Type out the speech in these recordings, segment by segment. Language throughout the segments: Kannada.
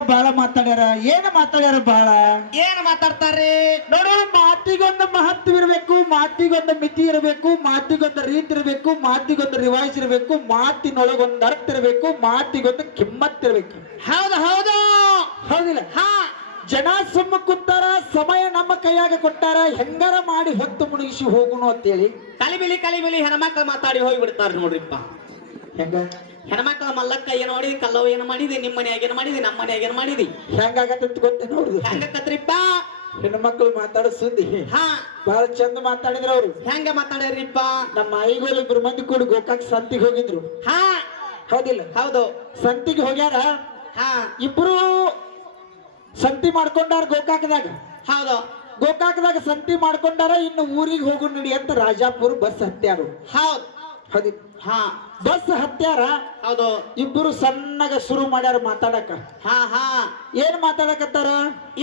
ಬಾಳ ಮಾತಾಡ್ಯಾರ. ಬಾಳ ಏನ್ ಮಾತಾಡ್ತಾರ್ರಿ? ನೋಡು, ಮಾತಿಗೊಂದು ಮಹತ್ವ ಇರಬೇಕು, ಮಾತಿಗೊಂದು ಮಿತಿ ಇರಬೇಕು, ಮಾತಿಗೊಂದು ರೀತಿ ಇರಬೇಕು, ಮಾತಿಗೊಂದು ರಿವಾಜ್ ಇರಬೇಕು, ಮಾತಿನೊಳಗೊಂದು ಅರ್ಥ ಇರಬೇಕು, ಮಾತಿಗೊಂದು ಕಿಮ್ಮತ್ ಇರಬೇಕು. ಹೌದು ಹೌದು ಹೌದಿಲ್ಲ? ಹಾ ಜನ ಸುಮ್ಮ ಕೂತಾರ, ಸಮಯ ನಮ್ಮ ಕೈಯಾಗ ಕೊಟ್ಟಾರ, ಹೆಂಗಾರ ಮಾಡಿ ಹೊತ್ತು ಮುಳುಗಿಸಿ ಹೋಗುನು ಅಂತೇಳಿ ಕಲಿಬಿಲಿ ಹೆಣ್ಮಕ್ಳು ಮಾತಾಡಿ ಹೋಗಿ ಬಿಡ್ತಾರ ನೋಡ್ರಿಪ್ಪ. ಹೆಂಗ ಹೆಣ್ಮಕ್ಳ ಮಲ್ಲಕ್ಕ ಏನ್ ಮಾಡಿದಿ, ಕಲ್ಲವ್ ಏನ್ ಮಾಡಿದಿ, ನಿಮ್ಮ ಮನ್ಯಾಗ ಏನ್ ಮಾಡಿದಿ, ನಮ್ಮ ಮನ್ಯಾಗ ಏನ್ ಮಾಡಿದಿ, ಹೆಂಗಾಗತ್ತ ಗೊತ್ತೇ ನೋಡುದು. ಹೆಂಗಕತ್ರಿಪ್ಪ? ಹೆಣ್ಮಕ್ಳು ಮಾತಾಡೋ ಸುದ್ದಿ ಹಾ ಬಹಳ ಚಂದ ಮಾತಾಡಿದ್ರು ಅವ್ರು. ಹೆಂಗ ಮಾತಾಡ್ಯಾರಿಪ್ಪ? ನಮ್ಮ ಐಗೋಲ್ ಇಬ್ರು ಮಂದಿ ಕೂಡ ಗೋಕಾಕ್ ಸಂತಿಗೆ ಹೋಗಿದ್ರು. ಹಾ ಹೌದಿಲ್ಲ? ಹೌದು. ಸಂತಿಗೆ ಹೋಗ್ಯಾರ. ಹಾ ಇಬ್ರು ಸಂತಿ ಮಾಡ್ಕೊಂಡಾರ ಗೋಕಾಕದಾಗ. ಹೌದು. ಗೋಕಾಕದಾಗ ಸಂತಿ ಮಾಡ್ಕೊಂಡಾರ. ಇನ್ನು ಊರಿಗೆ ಹೋಗು ನಡಿ ಅಂತ ರಾಜಾಪುರ ಬಸ್ ಹತ್ಯಾರು. ಹೌದ್ ಹೌದಿಲ್ಲ? ಹಾ ಬಸ್ ಹತ್ಯಾರ. ಹೌದು. ಇಬ್ರು ಸಣ್ಣಗ ಶುರು ಮಾಡ್ಯಾರ ಮಾತಾಡಕ. ಹಾ ಹಾ ಏನ್ ಮಾತಾಡಕತ್ತಾರ?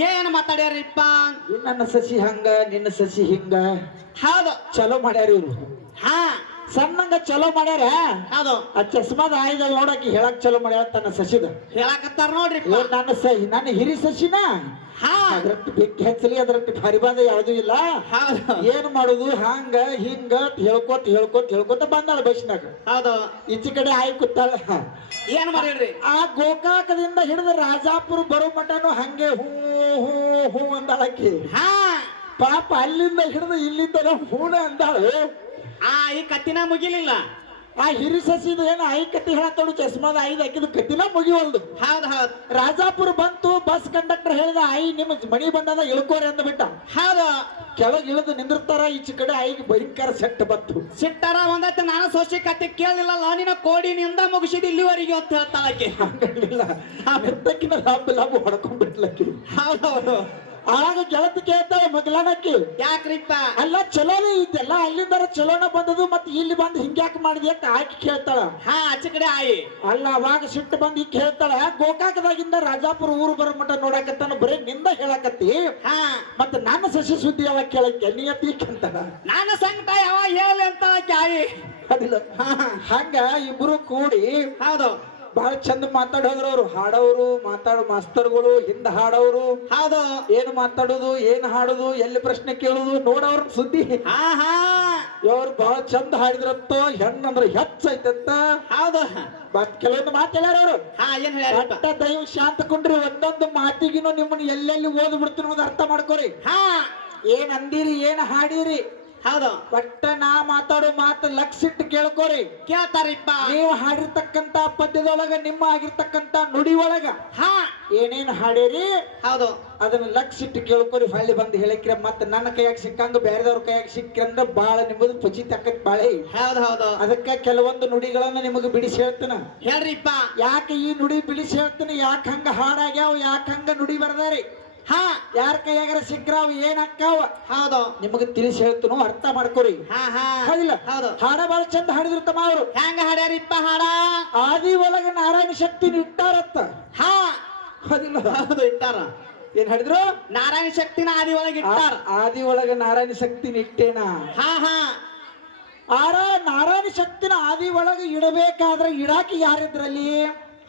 ಏನ್ ಮಾತಾಡ್ಯಾರಿಪ್ಪ? ನನ್ನ ಸಸಿ ಹಂಗ, ನಿನ್ನ ಸಸಿ ಹಿಂಗ. ಹೌದು. ಚಲೋ ಮಾಡ್ಯಾರ ಇವ್ರು. ಹಾ ಸಣ್ಣಂಗ ಚಲೋ ಮಾಡ್ಯಾರ. ಹೌದು. ಆ ಚಸ್ಮಾದ ಆಯ್ದ ನೋಡಕ್ಕೆ ಹೇಳಕ್ ಚಲೋ ಮಾಡ್ಯಾರ ತನ್ನ ಸಸಿದ. ಹೇಳಕತ್ತಾರ ನೋಡ್ರಿಪ್ಪ. ನನ್ನ ಹಿರಿ ಸಸಿನ ಹಾ ಅದ್ರಟ್ಟು ಬೆಕ್ಕಿ ಹಚ್ಚಲಿ, ಅದ್ರಟ್ಟು ಪರಿವಾದ ಯಾವ್ದು ಇಲ್ಲ. ಹೌದು. ಏನ್ ಮಾಡುದು ಹಂಗ ಹಿಂಗ ಹೇಳ್ಕೋತ ಬಂದಾಳ ಬಸ್ನಾಗ. ಹೌದು. ಈಚೆ ಕಡೆ ಆಯ್ ಕೂತಾಳ. ಏನ್ ಮಾಡಿದ್ರಿ? ಆ ಗೋಕಾಕದಿಂದ ಹಿಡಿದ ರಾಜಾಪುರ ಬರೋ ಮಟನು ಹಂಗೆ ಹೂ ಹೂ ಹೂ ಅಂದಾಳಕಿ. ಹಾ ಪಾಪ ಅಲ್ಲಿಂದ ಹಿಡಿದು ಇಲ್ಲಿಂದ ಹೂನ ಅಂದಾಳು. ಈ ಕತ್ತಿನ ಮುಗಿಲಿಲ್ಲ. ಆ ಹಿರಿ ಸಸಿದ ಏನ ಐ ಕತ್ತಿ ಹೇಳತ್ತೋಡು, ಚಸ್ಮಾದ ಐದು ಹಾಕಿದ್ ಕತ್ತಿನ ಮುಗಿವಲ್ದು. ಹೌದ್ ಹೌದ್. ರಾಜಾಪುರ ಬಂತು. ಬಸ್ ಕಂಡಕ್ಟರ್ ಹೇಳಿದ, ಐ ನಿಮ್ಮ ಮಣಿ ಬಂದದ ಇಳ್ಕೋರಿ ಅಂದ ಬಿಟ್ಟ. ಹೌದು. ಕೆಳಗೆ ಇಳಿದು ನಿಂದಿರ್ತಾರ. ಈಚೆ ಕಡೆ ಐಗೆ ಭಯಂಕರ ಸೆಟ್ ಬತ್ತು. ಸಿಟ್ಟಾರ ಒಂದತ್ತೆ, ನಾನು ಸೋಸಿ ಕತ್ತಿ ಕೇಳಿಲ್ಲ, ನಿನ್ನ ಕೋಡಿನಿಂದ ಮುಗಿಸಿದ ಇಲ್ಲಿವರೆಗೆ ಅಂತ ಹೇಳ್ತಾಳಕ್ಕೆ. ಹಂಗಿಲ್ಲ, ಮೆತ್ತಕ್ಕಿನ ಲಾಭ ಹೊಡ್ಕೊಂಡ್ಬಿಟ್ಲಕ್ಕಿ. ಹೌದೌದು. ಆಗ ಗೆಳತಿ ಕೇಳ್ತಾಳ ಮಗ್ಲಾನಕ್ಕಿ, ಯಾಕ್ರಿಪ್ಪ? ಅಲ್ಲ ಚಲೋನೇ ಇದ್ದೆಲ್ಲ, ಅಲ್ಲಿಂದ ಚಲೋನ ಬಂದದು, ಮತ್ತೆ ಇಲ್ಲಿ ಬಂದು ಹಿಂಗ್ಯಾಕೆ ಮಾಡಿದೆ ಅಂತ ಆಕಿ ಕೇಳ್ತಾಳ. ಹಾ ಆಚೆ ಕಡೆ ಆಯಿ. ಅಲ್ಲ ಅವಾಗ ಸಿಟ್ಟು ಬಂದು ಈಗ ಕೇಳ್ತಾಳ, ಗೋಕಾಕದಾಗಿಂದ ರಾಜಾಪುರ ಊರು ಬರೋ ಮಟ ನೋಡಕತ್ತಾನ, ಬರೀ ನಿಂದ ಹೇಳಕತ್ತಿ, ಹಾ ಮತ್ತೆ ನನ್ನ ಸಸಿ ಸುದ್ದಿ ಯಾವಾಗ ಕೇಳಕ್ಕೆ ನೀ ಅಂತಾಳ. ನಾನು ಸಂಕಟ ಯಾವಾಗ ಹೇಳಿ ಅಂತ ಆಯಿ. ಅದಿಲ್ಲ, ಹಂಗ ಇಬ್ರು ಕೂಡಿ ಹೌದು. ಬಹಳ ಚಂದ ಮಾತಾಡೋದ್ರು ಅವ್ರು. ಹಾಡೋರು, ಮಾತಾಡೋ ಮಾಸ್ತರ್ಗಳು, ಹಿಂದ ಹಾಡೋರು. ಹೌದು. ಏನು ಮಾತಾಡೋದು, ಏನು ಹಾಡೋದು, ಎಲ್ಲಿ ಪ್ರಶ್ನೆ ಕೇಳೋದು, ನೋಡವ್ರ ಸುದ್ದಿ. ಹಾ ಹಾ ಇವ್ರು ಬಹಳ ಚಂದ ಹಾಡಿದ್ರತ್ತ, ಹೆಣ್ಣಂದ್ರೆ ಹೆಚ್ಚೈತಂತ. ಹೌದು. ಮತ್ ಕೆಲವೊಂದು ಮಾತು ಹೇಳ್ಯಾರ ಅವ್ರು. ಹಾ ಏನ್ ಹೇಳ್ಯಾರಪ್ಪ? ಕಟ್ಟ ದೈವ ಶಾಂತ ಕೊಂಡ್ರಿ, ಒಂದೊಂದು ಮಾತಿಗಿನೂ ನಿಮ್ಮನ್ನ ಎಲ್ಲೆಲ್ಲಿ ಓದ್ ಬಿಡ್ತೀನಿ ಅನ್ನೋದು ಅರ್ಥ ಮಾಡ್ಕೋರಿ. ಹಾ ಏನ್ ಅಂದಿರಿ, ಏನ್ ಹಾಡಿರಿ, ಹೌದು. ಒಟ್ಟ ನಾ ಮಾತಾಡೋ ಮಾತು ಲಕ್ಷಿಟ್ಟು ಕೇಳ್ಕೋರಿ. ಕೇಳ್ತಾರಿಪ್ಪ. ನೀವು ಹಾಡಿರ್ತಕ್ಕಂತ ಪದ್ಯದೊಳಗ, ನಿಮ್ಮ ಆಗಿರ್ತಕ್ಕಂತ ನುಡಿ ಒಳಗ ಹಾ ಏನೇನ್ ಹಾಡಿರಿ ಹೌದು, ಅದನ್ನ ಲಕ್ಷಿಟ್ಟು ಕೇಳ್ಕೊರಿ. ಹೊಳ್ಳಿ ಬಂದು ಹೇಳಿಕ್ರ ಮತ್ತೆ ನನ್ನ ಕೈಯಾಗ ಸಿಕ್ಕಂಗ ಬೇರೆದವ್ರ ಕೈಯಾಗ ಸಿಕ್ಕ್ರಂದ್ರ ಬಾಳ ನಿಮ್ಮದು ಪಚಿತ ಆಕತ್ ಬಾಳೆ. ಹೌದು ಹೌದು. ಅದಕ್ಕೆ ಕೆಲವೊಂದು ನುಡಿಗಳನ್ನ ನಿಮಗೆ ಬಿಡಿಸಿ ಹೇಳ್ತಾನ. ಹೇಳ್ರಿಪ್ಪ. ಯಾಕೆ ಈ ನುಡಿ ಬಿಡಿಸಿ ಹೇಳ್ತಾನೆ, ಯಾಕೆ ಹಂಗ ಹಾಡಾಗ್ಯಾವ, ಯಾಕೆ ಹಂಗ ನುಡಿ ಬರ್ದಾರಿ, ಹಾ ಯಾರ ಕೈಯಾಗಾರ ಸಿಕ್ಕ್ರಾವ್ ಏನ್ ಅಕ್ಕಾವ, ಹೌದು. ನಿಮಗೆ ತಿಳಿಸಿ ಹೇಳ್ತನು, ಅರ್ಥ ಮಾಡ್ಕೋರಿ. ಹಾ ಹಾ ಹೌದಿಲ್ಲ? ಹೌದು. ಹಾಡ ಬಾಳ ಚಂದ ಹಾಡಿದಿರ್ತಮ್ಮ ಅವರು. ಹೆಂಗ ಹಾಡ್ಯಾರಿಪ್ಪ ಹಾಡ? ಆದಿ ಒಳಗ ನಾರಾಯಣ ಶಕ್ತಿನ ಇಟ್ಟಾರತ್ತ. ಹಾ ಹೌದಿಲ್ಲ? ಹೌದು, ಇಟ್ಟಾರ. ಏನ್ ಹೇಳಿದ್ರು? ನಾರಾಯಣ ಶಕ್ತಿನ ಆದಿ ಒಳಗೆ ಇಟ್ಟಾರ. ಆದಿ ಒಳಗ ನಾರಾಯಣ ಶಕ್ತಿನ ಇಟ್ಟೇನ. ಹಾ ಹಾ ನಾರಾಯಣ ಶಕ್ತಿನ ಆದಿ ಒಳಗ ಇಡಬೇಕಾದ್ರೆ ಇಡಾಕಿ ಯಾರಿದ್ರಲ್ಲಿ?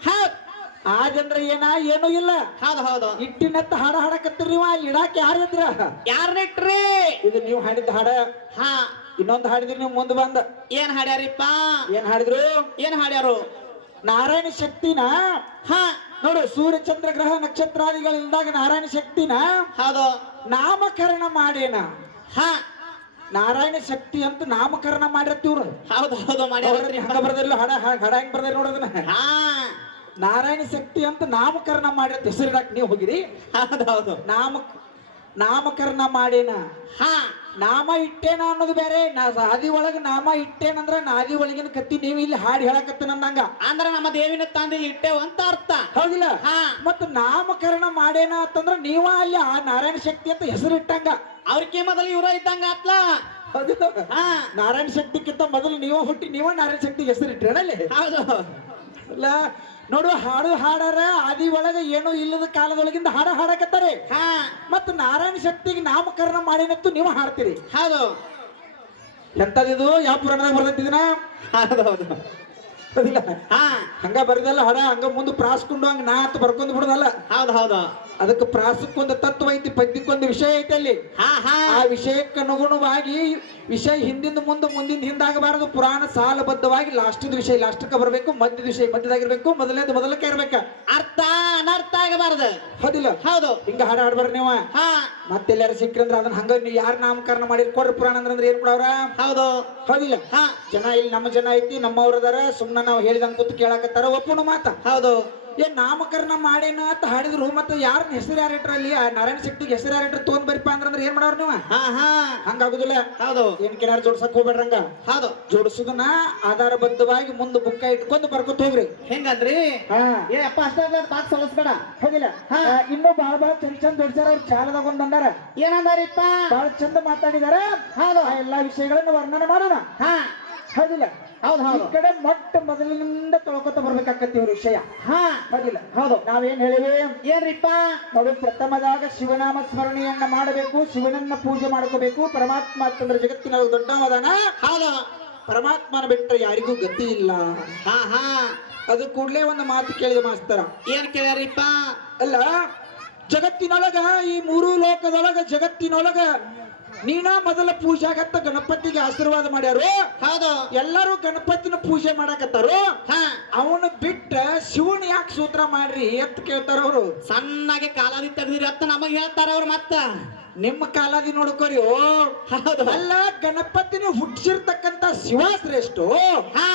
ಹೌದ್. ಆದಂದ್ರ ಏನ ಏನು ಇಲ್ಲ. ಹೌದು ಹೌದು. ಇಟ್ಟಿನತ್ತ ಹಾಡ ಹಾಡಕತ್ತೀರಿ ನೀವು, ಅಲ್ಲಿ ಇಡಾಕಿ ಯಾರಿದ್ರ? ಯಾರನ್ನ ಇಟ್ರಿ? ಇದು ನೀವು ಹಾಡಿದ ಹಾಡ. ಹಾ ಇನ್ನೊಂದು ಹಾಡಿದ್ರಿ ನೀವು ಮುಂದೆ ಬಂದ. ಏನ್ ಹಾಡ್ಯಾರಿಪ್ಪ? ಏನ್ ಹಾಡಿದ್ರು? ಏನ್ ಹಾಡ್ಯಾರು? ನಾರಾಯಣ ಶಕ್ತಿನ ಹಾ ನೋಡು, ಸೂರ್ಯ ಚಂದ್ರ ಗ್ರಹ ನಕ್ಷತ್ರಾದಿಗಳಿಂದಾಗ ನಾರಾಯಣ ಶಕ್ತಿನ ಹೌದು. ನಾಮಕರಣ ಮಾಡೇನ. ಹಾ ನಾರಾಯಣ ಶಕ್ತಿ ಅಂತ ನಾಮಕರಣ ಮಾಡಿರ್ತಿವ್ರು. ಹೌದು ಹೌದು ಮಾಡ್ಯಾರಿ. ಹಂಗ ಬರ್ದಿಲ್ಲ ಹಾಡ, ಹಾಡ ಹೆಂಗ್ ಬರ್ದಾರ ನೋಡೋದನ್ನ. ಹಾ ನಾರಾಯಣ ಶಕ್ತಿ ಅಂತ ನಾಮಕರಣ ಮಾಡಿರ್ತ, ಹೆಸರಿಡಾಕ್ ನೀವು ಹೋಗಿರಿ. ಹೌದು ಹೌದು. ನಾಮಕರಣ ಮಾಡೇನ. ಹಾ ನಾಮ ಇಟ್ಟೇನ ಅನ್ನೋದು ಬೇರೆ. ಆದಿ ಒಳಗ ನಾಮ ಇಟ್ಟೇನಂದ್ರ ನಾದಿ ಒಳಗಿನ ಕತ್ತಿ ನೀವು ಇಲ್ಲಿ ಹಾಡಿ ಹೇಳಕತ್ತ ನಂದಂಗ. ಅಂದ್ರ ನಮ್ಮ ದೇವಿನ ತಂದೆ ಇಟ್ಟೇವ್ ಅಂತ ಅರ್ಥ. ಹೌದಿಲ್ಲ? ಹಾ ಮತ್ತ ನಾಮಕರಣ ಮಾಡೇನ ಅಂತಂದ್ರ ನೀವ ಅಲ್ಲಿ ಆ ನಾರಾಯಣ ಶಕ್ತಿ ಅಂತ ಹೆಸರಿಟ್ಟಂಗ. ಅವ್ರಿಗೆ ಮೊದಲು ಇವ್ರ ಇದ್ದಂಗ ಆತ್ಲ. ಹೌದಿಲ್ಲ? ಹಾ ನಾರಾಯಣ ಶಕ್ತಿಕ್ಕಿಂತ ಮೊದಲು ನೀವ ಹುಟ್ಟಿ ನೀವ ನಾರಾಯಣ ಶಕ್ತಿಗೆ ಹೆಸರಿಟ್ರೇನಲ್ಲಿ. ಹೌದು. ಅಲ್ಲ ನೋಡು, ಹಾಡು ಹಾಡಾರ ಆದಿ ಒಳಗ ಏನೋ ಇಲ್ಲದ ಕಾಲದೊಳಗಿಂದ ಹಾಡ ಹಾಡಕತ್ತಾರೆ. ಹಾ ಮತ್ತ ನಾರಾಯಣ ಶಕ್ತಿಗೆ ನಾಮಕರಣ ಮಾಡಿನತ್ತು ನೀವು ಹಾಡ್ತೀರಿ. ಹೌದು. ಎಂತದಿದು? ಯಾವ ಪುರಾಣದಾಗ ಬರ್ತೈತಿ ಇದನ್ನ? ಹೌದು ಹೌದು. ಹೌದಿಲ್ಲ ಹಾ ಹಂಗ ಬರ್ದಲ್ಲ ಹಡ ಹಂಗ ಮುಂದೆ ಪ್ರಾಸ್ಕೊಂಡು ಹಂಗ ನಾ ಅಂತ ಬರ್ಕೊಂಡ್ ಬಿಡುದಲ್ಲ. ಹೌದು ಹೌದು ಅದಕ್ಕೆ ಪ್ರಾಸಕ್ಕೊಂದು ತತ್ವ ಐತಿ, ಪದ್ಯಕ್ಕೊಂದು ವಿಷಯ ಐತಿ ಅಲ್ಲಿ. ಹಾ ಹಾ ಆ ವಿಷಯಕ್ಕೆ ಅನುಗುಣವಾಗಿ ವಿಷಯ ಹಿಂದಿಂದ ಮುಂದೆ ಮುಂದಿನ ಹಿಂದಾಗಬಾರದು. ಪುರಾಣ ಸಾಲಬದ್ಧವಾಗಿ ಲಾಸ್ಟಿದ ವಿಷಯ ಲಾಸ್ಟಕ್ಕೆ ಬರಬೇಕು, ಮಧ್ಯದ ವಿಷಯ ಮಧ್ಯದಾಗಿರ್ಬೇಕು, ಮೊದಲನೇದು ಮೊದಲಕ್ಕೆ ಇರ್ಬೇಕ. ಅರ್ಥ ಅನರ್ಥ ಆಗಬಾರದು. ಹೌದಿಲ್ಲ ಹೌದು ಹಿಂಗ ಹಾಡ ಹಾಡ್ಬಾರ ನೀವು. ಹಾ ಮತ್ತೆಲ್ಲಾರು ಸಿಕ್ಕ್ರಂದ್ರ ಅದನ್ನ ಹಂಗ ನೀವು ಯಾರು ನಾಮಕರಣ ಮಾಡಿರ್ ಕೊಡ್ರಿ ಪುರಾಣ ಅಂದ್ರೆ ಏನ್ ಕೊಡವ್ರ. ಹೌದು ಹೌದಿಲ್ಲ ಹಾ ಜನ ಇಲ್ಲಿ ನಮ್ಮ ಜನ ಐತಿ, ನಮ್ಮವ್ರದಾರ, ಸುಮ್ನ ನಾವು ಹೇಳಿದಂಗ ಕೂತು ಕೇಳಾಕತ್ತಾರ, ಒಪ್ಪುಣ ಮಾತ. ಹೌದು ಏನ್ ನಾಮಕರಣ ಮಾಡೇನ ಅಂತ ಹಾಡಿದ್ರು, ಮತ್ತೆ ಯಾರ ಹೆಸರು ಯಾರ ಇಟ್ರ ಅಲ್ಲಿ, ಆ ನಾರಾಯಣ ಶಕ್ತಿಗೆ ಹೆಸರು ಯಾರ ಇಟ್ರ ತೊಗೊಂಡ್ ಬರಿಪ ಅಂದ್ರೆ ಏನ್ ಮಾಡವ್ರ ನೀವು. ಹಾ ಹಾ ಹಂಗಾಗುದಿಲ್ಲ. ಹೌದು ಏನ್ ಕೆನಾರ ಜೋಡ್ಸಕ್ ಹೋಗ್ಬೇಡ್ರಂಗ. ಹೌದು ಜೋಡಿಸುದನ್ನ ಆಧಾರಬದ್ಧವಾಗಿ ಮುಂದೆ ಬುಕ್ಕ ಇಟ್ಕೊಂಡು ಬರ್ಕೊತ ಹೋಗ್ರಿ. ಹೆಂಗಂದ್ರಿ ಹಾ ಏ ಅಪ್ಪ ಅಷ್ಟ ಬಾತ್ ಸೊಲಸ್ಬೇಡ. ಹೋಗಿಲ್ಲ ಇನ್ನೂ ಬಾಳ ಚಂದ ಚಂದ ಜೋಡ್ಸಾರ. ಅವ್ರು ಚಾಲದಾಗ ಒಂದ್ ಬಂದಾರ, ಏನಂದಾರಿಪ್ಪ? ಬಾಳ ಚಂದ ಮಾತಾಡಿದಾರ. ಹೌದು ಆ ಎಲ್ಲಾ ವಿಷಯಗಳನ್ನು ವರ್ಣನೆ ಮಾಡೋಣ. ಹಾ ಹೌದಿಲ್ಲ ಹೌದು ಈ ಹೌದು ಕಡೆ ಮೊಟ್ಟ ಮೊದಲಿನಿಂದ ತೊಳ್ಕೊತ ಬರ್ಬೇಕಾಕತ್ತಿ ಇವ್ರ ವಿಷಯ. ಹಾ ಹೌದಿಲ್ಲ ಹೌದು ನಾವೇನ್ ಹೇಳಿವಿ ಏನ್ರಿಪ್ಪ? ನೋಡು, ಪ್ರಥಮದಾಗ ಶಿವನಾಮ ಸ್ಮರಣೆಯನ್ನ ಮಾಡಬೇಕು, ಶಿವನನ್ನ ಪೂಜೆ ಮಾಡ್ಕೋಬೇಕು. ಪರಮಾತ್ಮ ಅಂತಂದ್ರೆ ಜಗತ್ತಿನ ದೊಡ್ಡವದಾನ. ಹೌದು ಪರಮಾತ್ಮನ ಬಿಟ್ಟರೆ ಯಾರಿಗೂ ಗತಿ ಇಲ್ಲ. ಹಾ ಹಾ ಅದು ಕೂಡ್ಲೇ ಒಂದು ಮಾತು ಕೇಳಿದ ಮಾಸ್ತರ. ಏನ್ ಕೇಳ್ಯಾರಿಪ್ಪ? ಅಲ್ಲ, ಜಗತ್ತಿನೊಳಗ ಈ ಮೂರು ಲೋಕದೊಳಗ ಜಗತ್ತಿನೊಳಗ ನೀನ ಮೊದಲ ಪೂಜೆ ಆಗತ್ತ ಗಣಪತಿಗೆ ಆಶೀರ್ವಾದ ಮಾಡ್ಯಾರು. ಹೌದು ಎಲ್ಲರೂ ಗಣಪತಿನ ಪೂಜೆ ಮಾಡಕತ್ತಾರು. ಹಾ ಅವನು ಬಿಟ್ಟ ಶಿವನ್ ಯಾಕೆ ಸೂತ್ರ ಮಾಡ್ರಿ ಅಂತ ಕೇಳ್ತಾರ ಅವ್ರು. ಸಣ್ಣಗೆ ಕಾಲಾದಿ ತೆಗ್ದಿರಿ ಅಂತ ನಮಗ್ ಹೇಳ್ತಾರ ಅವ್ರು. ಮತ್ತ ನಿಮ್ಮ ಕಾಲಾದಿ ನೋಡ್ಕೋರಿ. ಹೌದು ಅಲ್ಲ, ಗಣಪತಿನ ಹುಟ್ಟಿಸಿರ್ತಕ್ಕಂತ ಶಿವ ಶ್ರೇಷ್ಠ, ಹಾ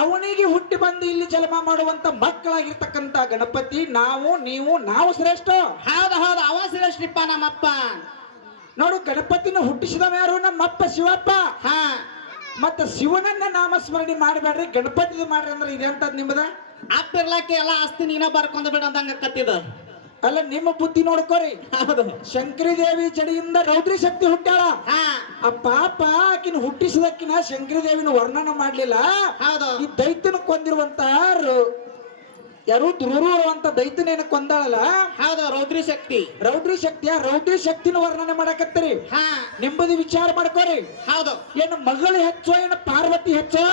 ಅವನಿಗೆ ಹುಟ್ಟಿ ಬಂದು ಇಲ್ಲಿ ಜನ್ಮ ಮಾಡುವಂತ ಮಕ್ಕಳಾಗಿರ್ತಕ್ಕಂತ ಗಣಪತಿ ನಾವು ಶ್ರೇಷ್ಠ. ಹೌದು ಹೌದು ಅವ ಶ್ರೇಷ್ಠಪ್ಪ ನಮ್ಮಪ್ಪ. ನೋಡು, ಗಣಪತಿನ ಹುಟ್ಟಿಸಿದವ ಯಾರು? ನಮ್ಮಪ್ಪ ಶಿವಪ್ಪ. ಹಾ ಮತ್ತ ಶಿವನನ್ನ ನಾಮಸ್ಮರಣೆ ಮಾಡಬೇಡ್ರಿ, ಗಣಪತಿ ಮಾಡ್ರಿ ಅಂದ್ರೆ ಇದೆಂತದ್ ನಿಮ್ಮದ? ಅಪ್ಪ ಇರ್ಲಾಕೆ ಎಲ್ಲ ಆಸ್ತಿ ನೀನ ಬರ್ಕೊಂಡ್ ಬಿಡ ಅಂದಂಗ ಕತ್ತಿದ. ಅಲ್ಲ, ನಿಮ್ಮ ಬುದ್ಧಿ ನೋಡ್ಕೋರಿ. ಹೌದು ಶಂಕರಿ ದೇವಿ ಜಡಿಯಿಂದ ರೌದ್ರಿ ಶಕ್ತಿ ಹುಟ್ಟ್ಯಾಳ. ಹಾ ಆ ಪಾಪ ಆಕಿನ ಹುಟ್ಟಿಸಿದಕ್ಕಿನ ಶಂಕರಿ ದೇವಿನ ವರ್ಣನ ಮಾಡ್ಲಿಲ್ಲ. ಹೌದು ಈ ದೈತ್ಯನ ಕೊಂದಿರುವಂತ ಯಾರು ದುರೂರು ಅಂತ ದೈತ್ಯನೇನ ಕೊಂದಾಳಲ್ಲ. ಹೌದು ರೌದ್ರಿ ಶಕ್ತಿ. ರೌದ್ರಿ ಶಕ್ತಿನ ವರ್ಣನೆ ಮಾಡಕತ್ತರಿ. ಹಾ ನಿಂಬದಿ ವಿಚಾರ ಮಾಡ್ಕೋರಿ. ಹೌದು ಏನು ಮಗಳು ಹೆಚ್ಚೋ ಏನು ಪಾರ್ವತಿ ಹೆಚ್ಚೋ?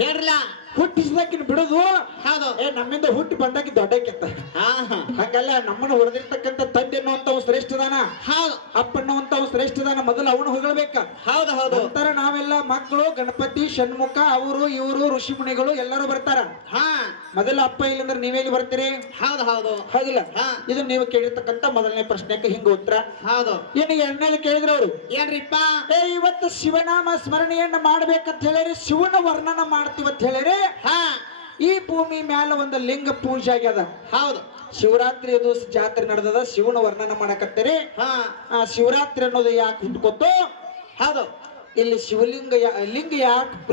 ಹೇಳ್ರಲ್ಲ. ಹುಟ್ಟಿಸಿದಕ್ಕಿನ ಬಿಡುದು. ಹೌದು ನಮ್ಮಿಂದ ಹುಟ್ಟಿ ಬಂದಾಕಿ ದೊಡ್ಡಕ್ಕೆತ್ತ. ಹಾ ಹಂಗಲ್ಲ, ನಮ್ಮನ್ನು ಹೊಡೆದಿರ್ತಕ್ಕಂಥ ತಂದೆ ಅನ್ನುವಂಥವು ಶ್ರೇಷ್ಠದಾನ, ಹೌದು ಅಪ್ಪ ಅನ್ನುವಂಥವು ಶ್ರೇಷ್ಠದಾನ. ಮೊದಲು ಅವನು ಹೊಗಳಬೇಕ. ಹೌದು ಹೌದು ನಂತರ ನಾವೆಲ್ಲ ಮಕ್ಕಳು, ಗಣಪತಿ, ಷಣ್ಮುಖ, ಅವರು ಇವರು ಋಷಿ ಮುನಿಗಳು ಎಲ್ಲರೂ ಬರ್ತಾರ. ಹಾ ಮೊದಲು ಅಪ್ಪ ಇಲ್ಲಂದ್ರೆ ನೀವೇಲಿ ಬರ್ತೀರಿ? ಹೌದು ಹೌದು ಹೌದಿಲ್ಲ? ಹಾ ಇದು ನೀವು ಕೇಳಿರ್ತಕ್ಕಂಥ ಮೊದಲನೇ ಪ್ರಶ್ನೆಗೆ ಹಿಂಗ ಉತ್ತರ. ಹೌದು ಏನು ಎರಡನೇದು ಕೇಳಿದ್ರು ಅವರು, ಏನ್ರಿಪ್ಪ? ಇವತ್ತು ಶಿವನಾಮ ಸ್ಮರಣೆಯನ್ನ ಮಾಡ್ಬೇಕಂತ ಹೇಳಿರಿ, ಶಿವನ ವರ್ಣನ ಮಾಡ್ತೀವತ್ ಹೇಳಿರಿ. ಹಾ ಈ ಭೂಮಿ ಮ್ಯಾಲ ಒಂದು ಲಿಂಗ ಪೂಜೆ ಆಗ್ಯದ. ಹೌದು ಶಿವರಾತ್ರಿ ಅದು ಜಾತ್ರೆ ನಡೆದದ, ಶಿವನ ವರ್ಣನ ಮಾಡಕತ್ತೀರಿ. ಹಾ ಶಿವರಾತ್ರಿ ಅನ್ನೋದು ಯಾಕೆ ಹುಟ್ಕೊತ್ತು? ಹೌದು ಇಲ್ಲಿ ಶಿವಲಿಂಗ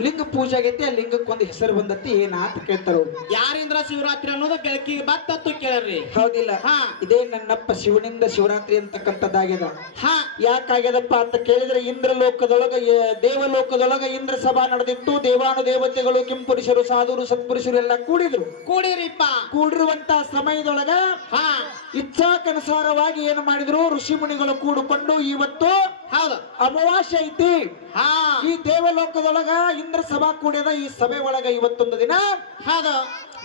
ಲಿಂಗ ಪೂಜೆ ಆಗೈತಿ, ಆ ಲಿಂಗಕ್ಕೊಂದು ಹೆಸರು ಬಂದತಿ ಏನ ಅಂತ ಕೇಳ್ತಾರ ಅವ್ರು. ಯಾರಿಂದ್ರ ಶಿವರಾತ್ರಿ ಅನ್ನೋದು ಬೆಳಕಿಗೆ ಬತ್ತತ್ತು ಕೇಳ್ರಿ. ಹೌದಿಲ್ಲ? ಹಾ ಇದೇ ನನ್ನಪ್ಪ ಶಿವನಿಂದ ಶಿವರಾತ್ರಿ ಅಂತಕ್ಕಂಥದ್ದಾಗ್ಯದ. ಹಾ ಯಾಕಾಗ್ಯದಪ್ಪ ಅಂತ ಕೇಳಿದ್ರೆ, ದೇವಲೋಕದೊಳಗ ಇಂದ್ರ ಸಭಾ ನಡೆದಿತ್ತು. ದೇವಾನುದೇವತೆಗಳು, ಕಿಂಪುರುಷರು, ಸಾಧುರು, ಸತ್ಪುರುಷರು ಎಲ್ಲ ಕೂಡಿರಿಪ್ಪ. ಕೂಡಿರುವಂತ ಸಮಯದೊಳಗ ಹಾ ಇಚ್ಛಾಕನುಸಾರವಾಗಿ ಏನು ಮಾಡಿದ್ರು, ಋಷಿ ಮುನಿಗಳು ಕೂಡಿಕೊಂಡು ಇವತ್ತು ಹೌದು ಅಮಾವಾಸ್ಯೆ ಐತಿ, ಹಾ ಈ ದೇವಲೋಕದೊಳಗ ಇಂದ್ರ ಸಭಾ ಕೂಡ್ಯದ, ಈ ಸಭೆ ಒಳಗ ಇವತ್ತೊಂದು ದಿನ ಹೌದು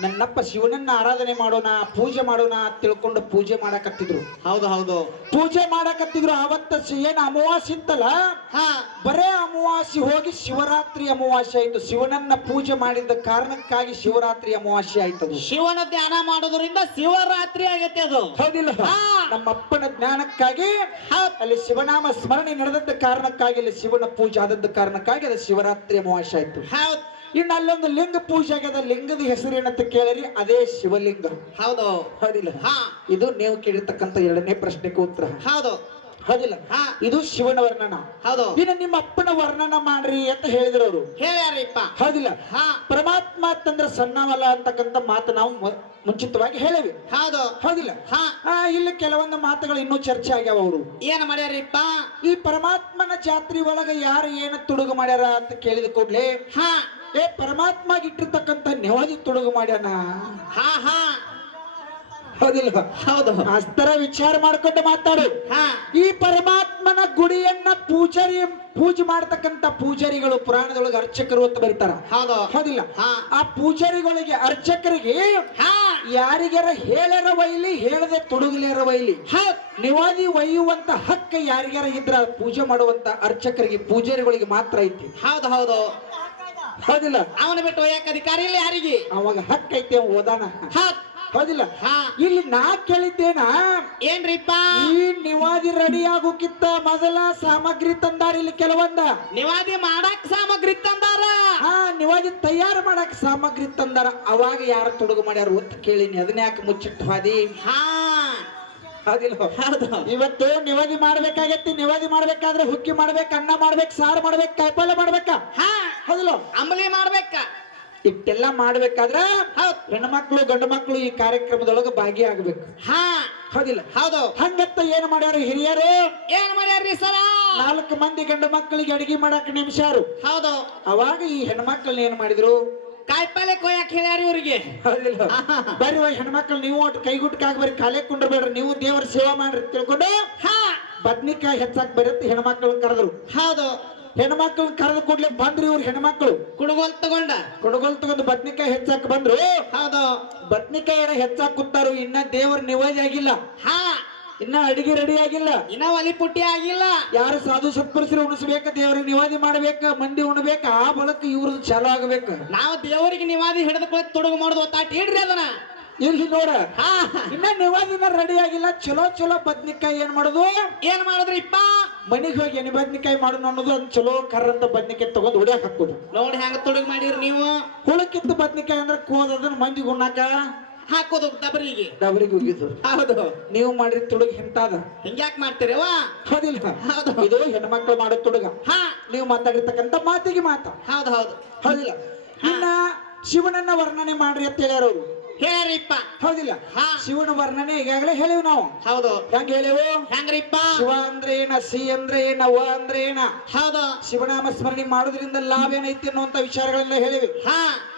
ನನ್ನಪ್ಪ ಶಿವನನ್ನ ಆರಾಧನೆ ಮಾಡೋಣ, ಪೂಜೆ ಮಾಡೋಣ ಅಂತ ತಿಳ್ಕೊಂಡು ಪೂಜೆ ಮಾಡಕತ್ತಿದ್ರು. ಹೌದು ಹೌದು ಪೂಜೆ ಮಾಡಕತ್ತಿದ್ರು. ಅವತ್ತ ಏನ್ ಅಮಾವಾಸ್ಯೆ ಇತ್ತಲ್ಲ, ಹಾ ಬರೇ ಅಮಾವಾಸ್ಯೆ ಹೋಗಿ ಶಿವರಾತ್ರಿ ಅಮಾವಾಸ್ಯೆ ಆಯ್ತು. ಶಿವನನ್ನ ಪೂಜೆ ಮಾಡಿದ ಕಾರಣಕ್ಕಾಗಿ ಶಿವರಾತ್ರಿ ಅಮಾವಾಸ್ಯೆ ಆಯ್ತು. ಶಿವನ ಧ್ಯಾನ ಮಾಡೋದ್ರಿಂದ ಶಿವರಾತ್ರಿ ಆಗತ್ತೆ ಅದು. ಹೌದಿಲ್ಲ? ಹಾ. ನಮ್ಮಪ್ಪನ ಜ್ಞಾನಕ್ಕಾಗಿ ಅಲ್ಲಿ ಶಿವನಾಮ ಸ್ಮರಣೆ ನಡೆದದ್ದ ಕಾರಣಕ್ಕಾಗಿ, ಅಲ್ಲಿ ಶಿವನ ಪೂಜೆ ಆದದ್ದ ಕಾರಣಕ್ಕಾಗಿ ಅದು ಶಿವರಾತ್ರಿ ಅಮಾವಾಸ್ಯೆ ಆಯ್ತು. ಹೌದು ಇನ್ನು ಅಲ್ಲೊಂದು ಲಿಂಗ ಪೂಜೆ ಆಗ್ಯದ. ಲಿಂಗದ ಹೆಸರೇನಂತ ಕೇಳಿರಿ, ಅದೇ ಶಿವಲಿಂಗ. ಹೌದು ಹೌದಿಲ್ಲ? ಹಾ ಇದು ನೀವು ಕೇಳಿರ್ತಕ್ಕಂಥ ಎರಡನೇ ಪ್ರಶ್ನೆಗೆ ಉತ್ತರ. ಹೌದು ಹೌದಿಲ್ಲ? ಹಾ ಇದು ಶಿವನ ವರ್ಣನ. ಹೌದು ಇನ್ನು ನಿಮ್ಮ ಅಪ್ಪನ ವರ್ಣನ ಮಾಡ್ರಿ ಅಂತ ಹೇಳಿದ್ರು ಅವರು. ಹೇಳ್ಯಾರಿಪ್ಪ. ಹೌದಿಲ್ಲ? ಹಾ ಪರಮಾತ್ಮ ಅಂತಂದ್ರೆ ಸಣ್ಣವಲ್ಲ ಅಂತಕ್ಕಂಥ ಮಾತು ನಾವು ಮುಂಚಿತವಾಗಿ ಹೇಳಿವಿ. ಹೌದು ಹೌದಿಲ್ಲ? ಹಾ ಇಲ್ಲಿ ಕೆಲವೊಂದು ಮಾತುಗಳು ಇನ್ನೂ ಚರ್ಚೆ ಆಗ್ಯಾವ. ಅವರು ಏನ್ ಮಾಡ್ಯಾರಿಪ್ಪ? ಈ ಪರಮಾತ್ಮನ ಜಾತ್ರೆ ಒಳಗ ಯಾರು ಏನ ತುಡುಗು ಮಾಡ್ಯಾರ ಅಂತ ಕೇಳಿದ ಕೂಡ್ಲೆ, ಹಾ ಪರಮಾತ್ಮಗೆ ಇಟ್ಟಿರ್ತಕ್ಕಂಥ ನೆವದಿ ತುಡುಗು ಮಾಡ್ಯಾನ. ಹಾ ಹಾ ಹೌದಿಲ್ಲ? ಹೌದು ಅಸ್ತರ ವಿಚಾರ ಮಾಡ್ಕೊಂಡು ಮಾತಾಡು. ಹಾ ಈ ಪರಮಾತ್ಮನ ಗುಡಿಯನ್ನ ಪೂಜೆ ಮಾಡ್ತಕ್ಕಂತ ಪೂಜಾರಿಗಳು ಪುರಾಣದೊಳಗೆ ಅರ್ಚಕರು ಅಂತ ಬರೀತಾರ. ಹೌದು ಹೌದಿಲ್ಲ? ಹಾ ಆ ಪೂಜಾರಿಗಳಿಗೆ ಅರ್ಚಕರಿಗೆ ಹಾ ಯಾರಿಗಾರ ಹೇಳರ ವೈಲಿ, ಹೇಳದೆ ತೊಡಗಲೇರ ವೈಲಿ, ಹೌದ್ ನಿವಾದಿ ಒಯ್ಯುವಂತ ಹಕ್ಕ ಯಾರಿಗಾರ ಇದ್ರ ಪೂಜೆ ಮಾಡುವಂತ ಅರ್ಚಕರಿಗೆ ಪೂಜಾರಿಗಳಿಗೆ ಮಾತ್ರ ಐತಿ. ಹೌದು ಹೌದು ಹೌದಿಲ್ಲ? ಅವನ ಬಿಟ್ಟು ಒಯ್ಯಕ್ ಅಧಿಕಾರಿ ಇಲ್ಲ ಯಾರಿಗೆ. ಅವಾಗ ಹಕ್ಕ ಐತಿ, ಅವ ಓದಾನ. ಹೌದ್ ಹೌದಿಲ್ಲ? ಹಾ ಇಲ್ಲಿ ನಾ ಕೇಳಿದ್ದೇನ, ಏನ್ರಿಪ್ಪ ಈ ನಿವಾದಿ ರೆಡಿ ಆಗೋಕ್ಕಿಂತ ಮೊದಲ ಸಾಮಗ್ರಿ ತಂದಾರ ಇಲ್ಲಿ ಕೆಲವೊಂದ. ನಿವಾದಿ ಮಾಡಕ್ ಸಾಮಗ್ರಿ ತಂದಾರ. ಹಾ, ನಿವಾದಿ ತಯಾರು ಮಾಡಕ್ ಸಾಮಗ್ರಿ ತಂದಾರ. ಅವಾಗ ಯಾರು ತೊಡಗು ಮಾಡ್ಯಾರ ಅಂತ ಕೇಳಿನಿ. ಅದನ್ನ ಯಾಕೆ ಮುಚ್ಚಿಟ್ಟು ಹಾದಿ? ಹಾ ಹೌದಿಲ್ಲ? ಹೌದು ಇವತ್ತು ನಿವಾದಿ ಮಾಡ್ಬೇಕಾಗತ್ತಿ. ನಿವಾದಿ ಮಾಡ್ಬೇಕಾದ್ರೆ ಹುಕ್ಕಿ ಮಾಡ್ಬೇಕು, ಅನ್ನ ಮಾಡ್ಬೇಕು, ಸಾರು ಮಾಡ್ಬೇಕು, ಕಾಯಿಪಲ್ಯ ಮಾಡ್ಬೇಕಾ? ಹಾ ಹೌದಿಲ್ಲ? ಅಂಬಲಿ ಮಾಡ್ಬೇಕ. ಇಷ್ಟೆಲ್ಲ ಮಾಡ್ಬೇಕಾದ್ರೆ ಹೌದ್ ಹೆಣ್ಮಕ್ಳು ಗಂಡು ಮಕ್ಕಳು ಈ ಕಾರ್ಯಕ್ರಮದೊಳಗೆ ಭಾಗಿಯಾಗಬೇಕು. ಹಾ ಹೌದಿಲ್ಲ? ಹೌದು ಹಂಗತ್ತ ಏನ್ ಮಾಡ್ಯಾರ ಹಿರಿಯರು? ಏನ್ ಮಾಡ್ಯಾರ್ರಿ ಸರ? 4 ಮಂದಿ ಗಂಡು ಮಕ್ಕಳಿಗೆ ಅಡಿಗೆ ಮಾಡಕ್ ನೇಮಿಸ್ಯಾರು. ಹೌದು ಅವಾಗ ಈ ಹೆಣ್ಮಕ್ಳನ್ನ ಏನ್ ಮಾಡಿದ್ರು? ಕಾಯಿಪಲ್ಲೆ ಕೊಯ್ಯಾಕ್ ಹೇಳ್ಯಾರ ಇವ್ರಿಗೆ. ಹೌದಿಲ್ಲ? ಬರ್ರಿ ಹೆಣ್ಮಕ್ಳು ನೀವು ಒಟ್ಟು ಕೈಗುಟ್ಕಾಗ ಬರ್ರಿ, ಕಾಲೇ ಕುಂಡ್ರಬೇಡ್ರಿ, ನೀವು ದೇವರ ಸೇವಾ ಮಾಡ್ರಿ ತಿಳ್ಕೊಂಡು ಹಾ ಬದ್ನಿಕಾಯಿ ಹೆಚ್ಚಾಕ್ ಬರುತ್ತೆ. ಹೆಣ್ಮಕ್ಳನ್ನ ಕರೆದ್ರು. ಹೌದು ಹೆಣ್ಮಕ್ಳನ್ನ ಕರೆದು ಕೂಡ್ಲೆ ಬಂದ್ರಿ ಇವ್ರು ಹೆಣ್ಮಕ್ಳು. ಕುಡುಗೋಲ್ ತಗೊಂಡ ಕೊಡಗೋಲ್ ತಗೊಂಡು ಬದ್ನಿಕಾಯಿ ಹೆಚ್ಚಾಕ್ ಬಂದ್ರು. ಹೌದು ಬದ್ನಿಕಾಯಿ ಹೆಚ್ಚಾಕ್ ಕೂತಾರು. ಇನ್ನ ದೇವರ ನಿವಾದಿ ಆಗಿಲ್ಲ, ಹಾ ಇನ್ನ ಅಡಿಗೆ ರೆಡಿ ಆಗಿಲ್ಲ. ಇನ್ನ ಒಲಿ ಪುಟ್ಟಿ ಆಗಿಲ್ಲ. ಯಾರು ಸಾಧು ಸತ್ಪುರುಷರು ಉಣಿಸ್ಬೇಕ, ದೇವ್ರಿಗೆ ನಿವಾದಿ ಮಾಡ್ಬೇಕ, ಮಂದಿ ಉಣ್ಬೇಕ. ಆ ಬಳಕ ಇವ್ರದ್ದು ಚಾಲು ಆಗ್ಬೇಕ. ನಾವು ದೇವರಿಗೆ ನಿವಾದಿ ಹಿಡಿದು ತೊಡಗು ಮಾಡುದು ಒತ್ತಾಟ ಇಡ್ರಿ ಅದನ್ನ. ಇಲ್ಲಿ ನೋಡ, ಹಾ ಇನ್ನ ನಿವಾದಿನ ರೆಡಿ ಆಗಿಲ್ಲ. ಚಲೋ ಚಲೋ ಬದ್ನಿಕಾಯಿ ಏನ್ ಮಾಡುದು? ಏನ್ ಮಾಡುದ್ರಿಪ್ಪ? ಮನಿಗ್ ಹೋಗಿ ಎಣ್ಣೆ ಬದ್ನಿಕಾಯಿ ಮಾಡೋಣ ಅನ್ನೋದು. ಅದ್ ಚಲೋ ಕರ್ರಂತ ಬದ್ನಿಕಾಯಿ ತಗೊಂಡ್ ಹೊಡ್ಯಾಕ್ ಹಾಕೋದು. ನೋಡಿ ಹೆಂಗ ತೊಡಗು ಮಾಡಿರಿ ನೀವು. ಹುಳಕ್ಕಿತ್ತು ಬದ್ನಿಕಾಯಿ ಅಂದ್ರೆ ಕೋದದನ್ನ ಮಂದಿ ಉಣ್ಣಾಕ ಹಾಕೋದು ಡಬರಿಗೆ. ಡಬರಿಗೆ ಹೋಗಿದ್ದು. ಹೌದು ನೀವು ಮಾಡಿದ ತುಡುಗ ಎಂತಾದ? ಹಿಂಗ್ಯಾಕ್ ಮಾಡ್ತೀರವ? ಹೌದಿಲ್ಲ? ಹೌದು ಇದು ಹೆಣ್ಮಕ್ಳು ಮಾಡೋ ತುಡುಗ. ಹಾ ನೀವು ಮಾತಾಡಿರ್ತಕ್ಕಂಥ ಮಾತಿಗೆ ಮಾತ. ಹೌದು ಹೌದು ಹೌದಿಲ್ಲ? ಇನ್ನ ಶಿವನನ್ನ ವರ್ಣನೆ ಮಾಡ್ರಿ ಅಂತ ಹೇಳ್ಯಾರ ಅವ್ರು. ಹೇಳ್ರಿಪ್ಪ. ಹೌದಿಲ್ಲ? ಹಾ ಶಿವನ ವರ್ಣನೆ ಈಗಾಗಲೇ ಹೇಳಿವ್ ನಾವು. ಹೌದು ಹೆಂಗ್ ಹೇಳಿವು? ಹೆಂಗ್ರಿಪ್ಪ? ಶಿವ ಅಂದ್ರೆ ಏನ, ಸಿ ಅಂದ್ರೆ ಏನ, ವ ಅಂದ್ರೆ ಏನ, ಹೌದು ಶಿವನಾಮ ಸ್ಮರಣೆ ಮಾಡೋದ್ರಿಂದ ಲಾಭ ಏನೈತಿ ಅನ್ನುವಂತ ವಿಚಾರಗಳೆಲ್ಲ ಹೇಳಿವಿ. ಹಾ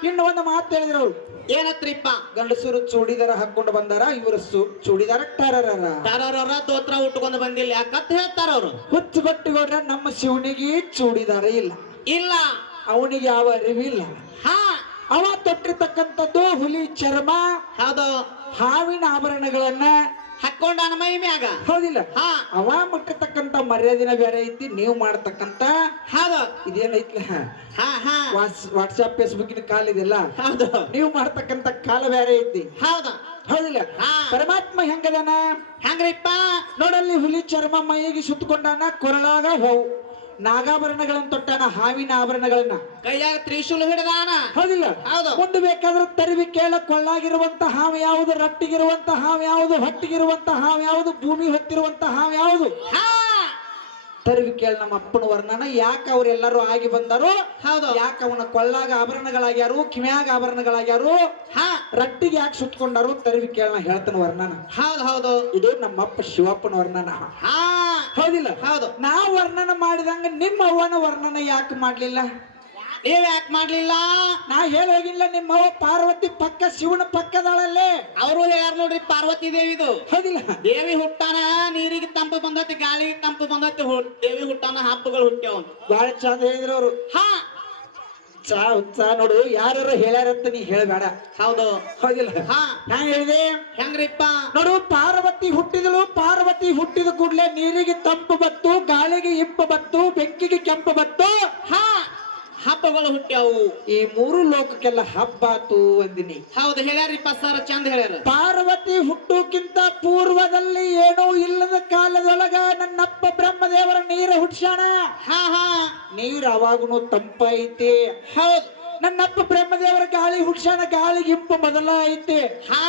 ಇನ್ನು ಒಂದು ಮಾತು ಹೇಳಿದ್ರು ಅವ್ರು. ಏನತ್ರಿಪ್ಪ? ಗಂಡಸರು ಚೂಡಿದಾರ ಹಾಕೊಂಡು ಬಂದಾರ, ಇವರು ಚೂಡಿದಾರ ಟಾರರ ತಾರವ್ರ ದೋತ್ರ ಉಟ್ಕೊಂಡು ಬಂದಿಲ್ಲ ಯಾಕಂತ ಹೇಳ್ತಾರ ಅವ್ರು. ಹುಚ್ಚು ಗಟ್ಟಿಗೌಡ್ರ ನಮ್ಮ ಶಿವನಿಗೆ ಚೂಡಿದಾರ ಇಲ್ಲ, ಇಲ್ಲ ಅವನಿಗೆ ಯಾವ ಅರಿವಿಲ್ಲ. ಹಾ ಅವ ತೊಟ್ಟಿರ್ತಕ್ಕಂಥದ್ದು ಹುಲಿ ಚರ್ಮ, ಹೌದು ಹಾವಿನ ಆಭರಣಗಳನ್ನ ಹಾಕೊಂಡಾನ ಮೈ ಮ್ಯಾಗ. ಹೌದಿಲ್ಲ? ಹಾ ಅವ ಮುಟ್ಟತಕ್ಕಂತ ಮರ್ಯಾದಿನ ಬೇರೆ ಐತಿ. ನೀವು ಮಾಡ್ತಕ್ಕಂತ ಹೌದು ಇದೇನೈತ್ಲ, ಹಾ ಹಾ ವಾಟ್ಸ್ಆಪ್ ಫೇಸ್ಬುಕ್ಕಿನ ಕಾಲ ಇದೆಲ್ಲ, ಹೌದು ನೀವು ಮಾಡ್ತಕ್ಕಂತ ಕಾಲ ಬೇರೆ ಐತಿ. ಹೌದು ಹೌದಿಲ್ಲ? ಹಾ ಪರಮಾತ್ಮ ಹೆಂಗದಾನ ಹೆಂಗ್ರಿಪ್ಪ? ನೋಡಲ್ಲಿ ಹುಲಿ ಚರ್ಮ ಮೈಗೆ ಸುತ್ತಕೊಂಡಾನ, ಕೊರಳಾಗ ನಾಗಾಭರಣಗಳನ್ನ ತೊಟ್ಟಾನ, ಹಾವಿನ ಆಭರಣಗಳನ್ನ ಕೈಯಾಗ ತ್ರಿಶೂಲ ಹಿಡಿದಾನ. ಹೌದಿಲ್ಲ? ಹೌದು ಮುಂದೆ ಬೇಕಾದ್ರೆ ತರಿವಿ ಕೇಳ, ಕೊಳ್ಳಾಗಿರುವಂತ ಹಾವು ಯಾವುದು, ರಟ್ಟಿಗಿರುವಂತ ಹಾವು ಯಾವುದು, ಹೊಟ್ಟಿಗಿರುವಂತ ಹಾವು ಯಾವುದು, ಭೂಮಿ ಹೊತ್ತಿರುವಂತ ಹಾವು ಯಾವುದು? ಹಾ ತರಿವಿ ಕೇಳ ನಮ್ಮ ಅಪ್ಪನ ವರ್ಣನ. ಯಾಕೆ ಅವ್ರೆಲ್ಲರೂ ಆಗಿ ಬಂದಾರು? ಹೌದು ಯಾಕೆ ಅವನ ಕೊಳ್ಳಾಗ ಆಭರಣಗಳಾಗ್ಯಾರು, ಕಿವ್ಯಾಗ ಆಭರಣಗಳಾಗ್ಯಾರು, ಹಾ ರಟ್ಟಿಗೆ ಯಾಕೆ ಸುತ್ಕೊಂಡಾರು? ತರಿವಿ ಕೇಳ ಹೇಳ್ತಾನ ವರ್ಣನ. ಹೌದು ಹೌದು ಇದು ನಮ್ಮಪ್ಪ ಶಿವಪ್ಪನ ವರ್ಣನ. ಹಾ ಹೌದಿಲ್ಲ? ಹೌದು ನಾ ವರ್ಣನ ಮಾಡಿದಂಗ ನಿಮ್ಮ ಅವ್ವನ ವರ್ಣನ ಯಾಕೆ ಮಾಡ್ಲಿಲ್ಲ? ನೀವ್ ಯಾಕೆ ಮಾಡ್ಲಿಲ್ಲ? ನಾ ಹೇಳೋಗಿಲ್ಲ, ನಿಮ್ಮ ಅವ್ವ ಪಾರ್ವತಿ ಪಕ್ಕ ಶಿವನ ಪಕ್ಕದಾಳಲ್ಲೇ. ಅವರು ಹೇಳ್ಯಾರ ನೋಡ್ರಿ ಪಾರ್ವತಿ ದೇವಿದು. ಹೌದಿಲ್ಲ? ದೇವಿ ಹುಟ್ಟಾನ, ನೀರಿಗೆ ತಂಪು ಬಂದತಿ, ಗಾಳಿಗೆ ತಂಪು ಬಂದತಿ, ದೇವಿ ಹುಟ್ಟಾನ, ಹಬ್ಬಗಳು ಹುಟ್ಟ್ಯಾವ. ಬಾಳ ಚಂದ ಹೇಳಿದ್ರು ಅವ್ರು. ಹಾ ಚಾ ನೋಡು, ಯಾರು ಹೇಳ್ಯಾರಂತ ನೀ ಹೇಳ್ಬೇಡ. ಹೌದು ಹೌದಿಲ್ಲ? ಹಾ ನಾ ಹೇಳಿದೆ ಹೆಂಗ್ರಿಪ್ಪ? ನೋಡು, ಪಾರ್ವತಿ ಹುಟ್ಟಿದಳು. ಪಾರ್ವತಿ ಹುಟ್ಟಿದ ಕೂಡ್ಲೆ ನೀರಿಗೆ ತಂಪು ಬತ್ತು, ಗಾಳಿಗೆ ಇಂಪು ಬತ್ತು, ಬೆಂಕಿಗೆ ಕೆಂಪು ಬತ್ತು. ಹಾ ಹಬ್ಬಗಳು ಹುಟ್ಟ್ಯಾವು. ಈ 3 ಲೋಕಕ್ಕೆಲ್ಲ ಹಬ್ಬ ಆತು ಅಂದಿನಿ. ಹೌದು ಹೇಳ್ಯಾರಿಪ್ಪ ಸರ್, ಚಂದ ಹೇಳ್ಯಾರ. ಪಾರ್ವತಿ ಹುಟ್ಟುಕ್ಕಿಂತ ಪೂರ್ವದಲ್ಲಿ ಏನೂ ಇಲ್ಲದ ಕಾಲದೊಳಗ ನನ್ನಪ್ಪ ಬ್ರಹ್ಮದೇವರ ನೀರು ಹುಟ್ಸ್ಯಾಣ. ಹಾ ಹಾ ನೀರ್ ಅವಾಗನು ತಂಪೈತಿ. ಹೌದು ನನ್ನಪ್ಪ ಬ್ರಹ್ಮದೇವರ ಗಾಳಿ ಹುಡ್ಸ್ಯಾಣ, ಗಾಳಿಗೆ ಇಂಪು ಮೊದಲ ಐತಿ. ಹಾ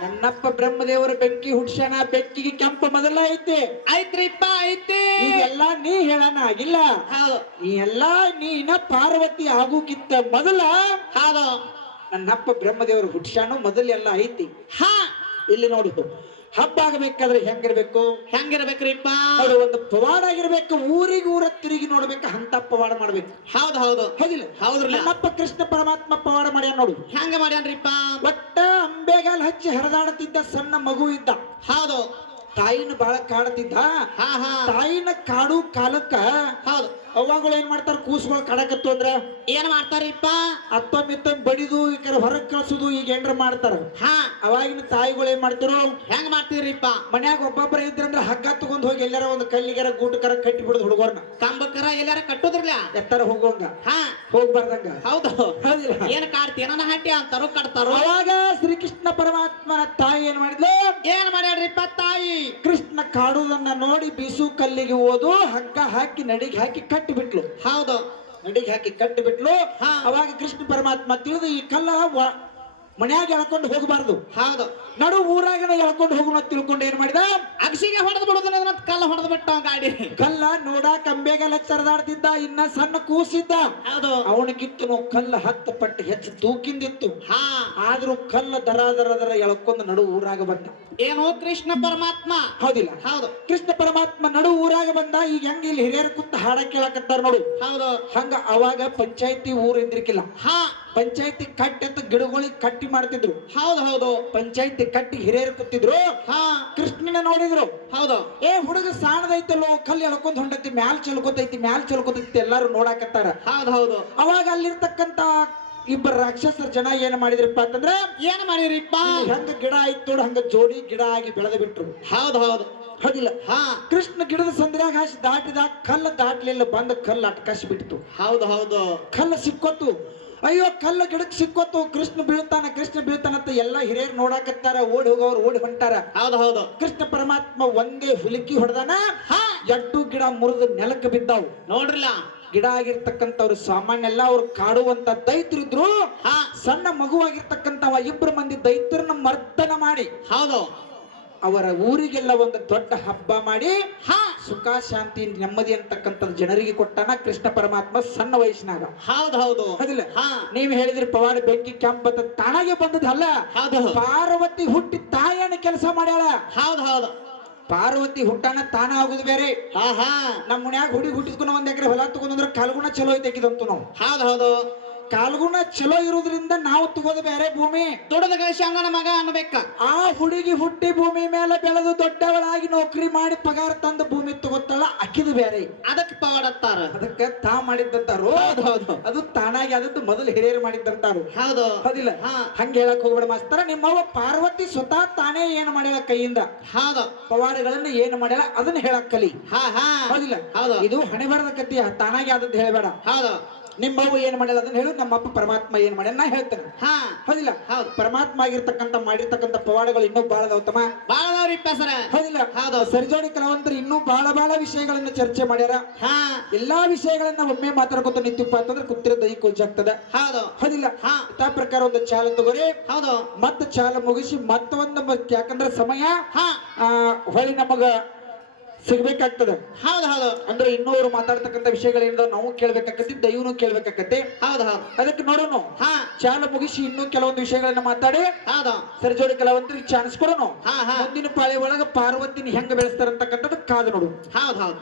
ನನ್ನಪ್ಪ ಬ್ರಹ್ಮದೇವರ ಬೆಂಕಿ ಹುಡ್ಸ್ಯಾಣ, ಬೆಂಕಿಗೆ ಕೆಂಪು ಮೊದಲ ಐತಿ. ಐತ್ರಿಪ್ಪ ಐತಿ. ಈಗೆಲ್ಲ ನೀ ಹೇಳಣ ಆಗಿಲ್ಲ. ಹೌದು ಈ ಎಲ್ಲಾ ನೀನ ಪಾರ್ವತಿ ಆಗೋಕ್ಕಿಂತ ಮೊದಲ ಹೌದು ನನ್ನಪ್ಪ ಬ್ರಹ್ಮದೇವರು ಹುಟ್ಸ್ಯಾಣ ಮೊದಲೆಲ್ಲ ಐತಿ. ಹಾ ಇಲ್ಲಿ ನೋಡು ಹಬ್ಬ ಆಗಬೇಕಾದ್ರೆ ಹೆಂಗಿರ್ಬೇಕು ಹೆಂಗಿರ್ಬೇಕ್ರಿಪ್ಪ? ನೋಡು ಒಂದು ಪವಾಡ ಆಗಿರ್ಬೇಕು, ಊರ ತಿರುಗಿ ನೋಡ್ಬೇಕು ಅಂತ ಪವಾಡ ಮಾಡ್ಬೇಕು. ಹೌದು ಹೌದು ಹೌದಿಲ್ಲ? ಹೌದ್ರಲ್ಲ. ನಮ್ಮಪ್ಪ ಕೃಷ್ಣ ಪರಮಾತ್ಮ ಪವಾಡ ಮಾಡ್ಯಾನ ನೋಡು. ಹೆಂಗ ಮಾಡ್ಯಾನ್ರಿಪ್ಪ? ಒಟ್ಟ ಅಂಬೆಗಾಲ್ ಹಚ್ಚಿ ಹರಿದಾಡುತ್ತಿದ್ದ ಸಣ್ಣ ಮಗು ಇದ್ದ. ಹೌದು. ತಾಯಿನ ಬಾಳ ಕಾಡ್ತಿದ್ದ. ಹಾ ಹಾ ತಾಯಿನ ಕಾಡು ಕಾಲಕ್ಕ ಹೌದು. ಅವಾಗಳು ಏನ್ ಮಾಡ್ತಾರ, ಕೂಸುಗಳು ಕಾಡಕತ್ತು ಅಂದ್ರ ಏನ್ ಮಾಡ್ತಾರಿಪ್ಪ? ಅತ್ತೊಮ್ಮಿತ್ತ ಬಡಿದು ಈ ಕಡೆ ಹೊರಗ್ ಕಳ್ಸುದು ಈಗ ಏನ್ರ ಮಾಡ್ತಾರ. ಹಾ ಅವಾಗಿನ ತಾಯಿಗಳು ಏನ್ ಮಾಡ್ತಿರು, ಹೆಂಗ್ ಮಾಡ್ತೀರಿಪ್ಪ? ಮನ್ಯಾಗ ಒಬ್ಬೊಬ್ಬರ ಇದ್ರಂದ್ರ ಹಗ್ಗ ತಗೊಂಡ್ ಹೋಗಿ ಎಲ್ಲಾರ ಒಂದು ಕಲ್ಲಿಗೆರ ಗೂಟಕರ ಕಟ್ಟಿ ಬಿಡುದು ಹುಡುಗರ್ನ, ಕಂಬಕ್ಕರ ಎಲ್ಲಾರ ಕಟ್ಟುದ್ರಲ್ಲ, ಎತ್ತರ ಹೋಗುವಂಗ ಹಾ ಹೋಗ್ಬಾರ್ದಂಗ. ಹೌದು. ಹೌದಿಲ್ಲ? ಏನ್ ಕಾಡ್ತಿ ನನ್ನ ಹಟ್ಟಿ ಅಂತಾರೋ ಕಟ್ತಾರೋ. ಅವಾಗ ಶ್ರೀಕೃಷ್ಣ ಪರಮಾತ್ಮನ ತಾಯಿ ಏನ್ ಮಾಡಿದ್ಲು, ಏನ್ ಮಾಡ್ಯಾಡ್ರಿಪ್ಪ ತಾಯಿ? ಕೃಷ್ಣ ಕಾಡುದನ್ನ ನೋಡಿ ಬೀಸು ಕಲ್ಲಿಗೆ ಓದು ಹಗ್ಗ ಹಾಕಿ ನಡಿಗೆ ಹಾಕಿ ಕಟ್ಟಿ ಬಿಟ್ಲು. ಹೌದು. ನಡಿಗೆ ಹಾಕಿ ಕಟ್ಟಿ ಬಿಟ್ಲು. ಹಾ. ಅವಾಗ ಕೃಷ್ಣ ಪರಮಾತ್ಮ ತಿಳಿದು ಈ ಕಲ್ಲ ಮನ್ಯಾಗ ಎಳ್ಕೊಂಡು ಹೋಗಬಾರ್ದು, ಹೌದು, ನಡು ಊರಾಗನ ಎಳ್ಕೊಂಡು ಹೋಗೋಣ ತಿಳ್ಕೊಂಡು ಏನ್ ಮಾಡಿದ, ಅಗಸಿಗೆ ಹೊಡೆದು ಬಿಡುದನ್ನ ಕಲ್ಲ ಹೊಡೆದು ಬಿಟ್ಟ ಗಾಡಿ. ಕಲ್ಲ ನೋಡ ಕಂಬೆಗೆಲ್ಲ ಚರದಾಡ್ತಿದ್ದ, ಇನ್ನ ಸಣ್ಣ ಕೂಸಿದ್ದ. ಹೌದು. ಅವನಿಗಿತ್ತು ಕಲ್ಲ 10 ಪಟ್ಟು ಹೆಚ್ಚು ತೂಕಿಂದಿತ್ತು. ಹಾ ಆದ್ರೂ ಕಲ್ಲ ದರ ಎಳ್ಕೊಂಡು ನಡು ಊರಾಗ ಬಂದ. ಏನು ಕೃಷ್ಣ ಪರಮಾತ್ಮ? ಹೌದಿಲ್ಲ? ಹೌದು. ಕೃಷ್ಣ ಪರಮಾತ್ಮ ನಡು ಊರಾಗ ಬಂದ. ಈಗ ಹೆಂಗ ಇಲ್ಲಿ ಹಿರಿಯರು ಕುಂತ ಹಾಡ ಕೇಳಕತ್ತಾರ ನೋಡು, ಹೌದು. ಹಂಗ ಅವಾಗ ಪಂಚಾಯತಿ ಊರ್ ಇದ್ರಿಕಿಲ್ಲ. ಹಾ ಪಂಚಾಯತಿ ಕಟ್ಟಿ ಅಂತ ಗಿಡಗಳಿಗೆ ಕಟ್ಟಿ ಮಾಡ್ತಿದ್ರು. ಹೌದು ಹೌದು. ಪಂಚಾಯತಿ ಕಟ್ಟಿ ಹಿರಿಯರು ಕೂತಿದ್ರು. ಹಾ ಕೃಷ್ಣನ ನೋಡಿದ್ರು. ಹೌದು. ಏ ಹುಡುಗ ಸಾಣದೈತಲ್ಲೋ, ಕಲ್ಲು ಎಳ್ಕೊಂಡ್ ಹೊಂಟೈತಿ, ಮ್ಯಾಲ್ ಚಲ್ಕೋತೈತಿ ಎಲ್ಲಾರು ನೋಡಾಕತ್ತಾರ. ಹೌದು ಹೌದು. ಅವಾಗ ಅಲ್ಲಿರ್ತಕ್ಕಂತ ಇಬ್ಬರು ರಾಕ್ಷಸರ ಜನ ಏನ್ ಮಾಡಿದ್ರಪ್ಪ ಅಂತಂದ್ರ, ಏನ್ ಮಾಡಿರಿಪ್ಪ? ಹಂಗ ಗಿಡ ಆಯ್ತು ನೋಡು, ಹಂಗ ಜೋಡಿ ಗಿಡ ಆಗಿ ಬೆಳೆದು ಬಿಟ್ರು. ಹೌದು ಹೌದು. ಹೌದಿಲ್ಲ? ಹಾ ಕೃಷ್ಣ ಗಿಡದ ಸಂದ್ರಾಗ ಹಾಸಿ ದಾಟಿದಾಗ ಕಲ್ಲು ದಾಟ್ಲಿಲ್ಲ, ಬಂದ ಕಲ್ಲು ಅಟ್ಕಾಸಿ ಬಿಟ್ಟಿತು. ಹೌದು ಹೌದು. ಕಲ್ಲು ಸಿಕ್ಕೋತು. ಅಯ್ಯೋ ಕಲ್ಲು ಗಿಡಕ್ಕೆ ಸಿಕ್ಕೋತು, ಕೃಷ್ಣ ಬೀಳ್ತಾನಂತ ಎಲ್ಲಾ ಹಿರಿಯರು ನೋಡಾಕತ್ತಾರ. ಓಡಿ ಹೋಗೋರು ಓಡಿ ಹೊಂಟಾರ. ಹೌದು ಹೌದು. ಕೃಷ್ಣ ಪರಮಾತ್ಮ ಒಂದೇ ಹುಲಿಕಿ ಹೊಡೆದಾನ. ಹಾ ಎಡ್ಡು ಗಿಡ ಮುರಿದು ನೆಲಕ್ಕೆ ಬಿದ್ದಾವು. ನೋಡ್ರಿಲ್ಲ, ಗಿಡ ಆಗಿರ್ತಕ್ಕಂಥವ್ರು ಸಾಮಾನ್ಯ ಎಲ್ಲ ಅವ್ರು ಕಾಡುವಂತ ದೈತ್ರಿದ್ರು. ಹಾ ಸಣ್ಣ ಮಗುವಾಗಿರ್ತಕ್ಕಂಥವ ಇಬ್ಬರು ಮಂದಿ ದೈತ್ರನ ಮರ್ದನ ಮಾಡಿ ಹೌದು ಅವರ ಊರಿಗೆಲ್ಲ ಒಂದು ದೊಡ್ಡ ಹಬ್ಬ ಮಾಡಿ ಹಾ ಸುಖ ಶಾಂತಿ ನೆಮ್ಮದಿ ಅಂತಕ್ಕಂಥದ್ದು ಜನರಿಗೆ ಕೊಟ್ಟಾನ ಕೃಷ್ಣ ಪರಮಾತ್ಮ ಸಣ್ಣ ವಯಸ್ಸಿನಾಗ. ಹೌದು ಹೌದು. ಹೌದಿಲ್ಲ? ಹಾ ನೀವ್ ಹೇಳಿದ್ರಿ ಪವಾಡ ಬೆಂಕಿ ಕೆಂಪ ತಾನಾಗೆ ಬಂದದಲ್ಲ. ಹೌದು ಪಾರ್ವತಿ ಹುಟ್ಟಿ ತಾಯಿಯನ್ನ ಕೆಲಸ ಮಾಡ್ಯಾಳ. ಹೌದು ಹೌದು. ಪಾರ್ವತಿ ಹುಟ್ಟಾನ ತಾನ ಆಗುದು ಬೇರೆ. ಹಾ ಹಾ ನಮ್ಮ ಮನ್ಯಾಗ ಹುಡುಗಿಸ್ಕೊಂಡು 1 ಎಕರೆ ಹೊಲ ತಗೊಂಡ್ರೆ ಕಾಲ್ಗುಣ ಚಲೋ ಐತೆಕಿದಂತು ನಾವು. ಹೌದು ಹೌದು. ಕಾಲ್ಗುಣ ಚಲೋ ಇರುವುದರಿಂದ ನಾವು ತಗೋದು ಬೇರೆ ಭೂಮಿ. ದುಡದ ಗಳಿಸಿ ಅಣ್ಣನ ಮಗ ಅನ್ಬೇಕ. ಆ ಹುಡುಗಿ ಹುಟ್ಟಿ ಭೂಮಿ ಮೇಲೆ ಬೆಳೆದು ದೊಡ್ಡವಳಾಗಿ ನೌಕರಿ ಮಾಡಿ ಪಗಾರ ತಂದ ಭೂಮಿ ತಗೋತಾಳ, ಅಕ್ಕಿದು ಬೇರೆ. ಅದಕ್ಕೆ ಪವಾಡತ್ತಾರ. ಅದಕ್ಕೆ ತಾ ಮಾಡಿದ್ದಂತಾರು. ಹೌದು ಹೌದು. ಅದು ತಾನಾಗಿ ಆದದ್ದು ಮೊದಲು ಹಿರಿಯರು ಮಾಡಿದ್ದಂತಾರು. ಹೌದು ಹೌದಿಲ್ಲ? ಹಾ ಹಂಗ ಹೇಳಕ್ ಹೋಗ್ಬೇಡ ಮಾಸ್ತರ. ನಿಮ್ಮವ್ವ ಪಾರ್ವತಿ ಸ್ವತಃ ತಾನೇ ಏನು ಮಾಡ್ಯಾಳ ಕೈಯಿಂದ, ಹೌದು. ಪವಾಡಗಳನ್ನ ಏನು ಮಾಡ್ಯಾಳ ಅದನ್ನ ಹೇಳಕ್ ಕಲಿ. ಹಾ ಹಾ ಹೌದಿಲ್ಲ? ಹೌದು. ಇದು ಹಣೆ ಬರದ ಕತ್ತಿ, ತಾನಾಗಿ ಆದದ್ದು ಹೇಳಬೇಡ. ಹೌದು. ನಿಮ್ಮವ್ವ ಏನ್ ಮಾಡ್ಯಾಳ ಅದನ್ನ ಹೇಳು, ನಮ್ಮಪ್ಪ ಪರಮಾತ್ಮ ಏನ್ ಮಾಡ್ಯಾನ ನಾ ಹೇಳ್ತೇನೆ. ಹಾ ಹೌದಿಲ್ಲ? ಹೌದು. ಪರಮಾತ್ಮ ಆಗಿರ್ತಕ್ಕಂಥ ಮಾಡಿರ್ತಕ್ಕಂಥ ಪವಾಡಗಳು ಇನ್ನೂ ಬಹಳ ಅದಾವತಮ್ಮ. ಬಾಳದವ್ರಿಪ್ಪ ಸರ. ಹೌದಿಲ್ಲ? ಹೌದು. ಸರಿಜೋಡಿ ಕಲಾವಂತರು ಇನ್ನೂ ಬಹಳ ವಿಷಯಗಳನ್ನ ಚರ್ಚೆ ಮಾಡ್ಯಾರ. ಹಾ ಎಲ್ಲಾ ವಿಷಯಗಳನ್ನ ಒಮ್ಮೆ ಮಾತಾಡ್ಕೊತ ನಿಂತಿಪ್ಪ ಅಂತಂದ್ರೆ ಕುತ್ತಿರ ದೈ ಕೊಜ್ಜಾಗ್ತದ. ಹೌದು ಹೌದಿಲ್ಲ? ಹಾ ಆ ಪ್ರಕಾರ ಒಂದು ಚಾಲ ತಗೋರಿ. ಹೌದು. ಮತ್ತೆ ಚಾಲ ಮುಗಿಸಿ ಮತ್ತೊಂದು, ಯಾಕಂದ್ರೆ ಸಮಯ ಹಾ ಹೊಳಿ ನಮಗ ಸಿಗ್ಬೇಕಾಗ್ತದ. ಹೌದು ಹೌದು. ಅಂದ್ರೆ ಇನ್ನೂರು ಮಾತಾಡ್ತಕ್ಕಂಥ ವಿಷಯಗಳೇನಿದಾವ ನಾವು ಕೇಳ್ಬೇಕಾಕತಿ, ದೈವನು ಕೇಳ್ಬೇಕಾಕತಿ. ಹೌದು ಹೌದು. ಅದಕ್ಕೆ ನೋಡೋಣ, ಹಾ ಚಾಲ ಮುಗಿಸಿ ಇನ್ನೂ ಕೆಲವೊಂದು ವಿಷಯಗಳನ್ನ ಮಾತಾಡಿ ಹೌದು. ಸರಿಜೋಡಿ ಕೆಲವಂತರಿಗೆ ಚಾನ್ಸ್ ಕೊಡೋಣ. ಹಾ ಹಾ ಮುಂದಿನ ಪಾಳಿ ಒಳಗ ಪಾರ್ವತಿನ ಹೆಂಗ ಬೆಳೆಸ್ತಾರಂತಕ್ಕಂಥದ್ದು ಕಾದು ನೋಡು. ಹೌದು ಹೌದು.